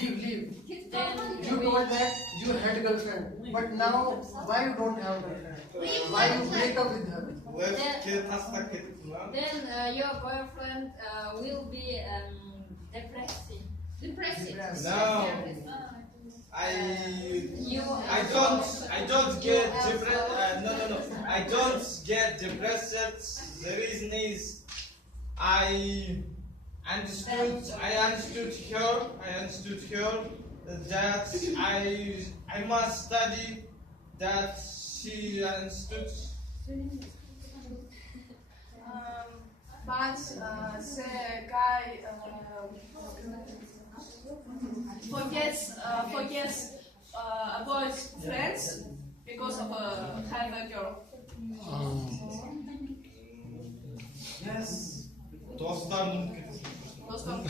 leave. Then You told that you had girlfriend, but now why you don't have girlfriend? Why you break up with her? then your boyfriend will be depressing. Depressed. No, You I don't get depressed. No. I don't get depressed. The reason is I understood her that I must study. That she understood. But the guy forgets about friends because of have a girl. Dostlar mümkün. Dostum.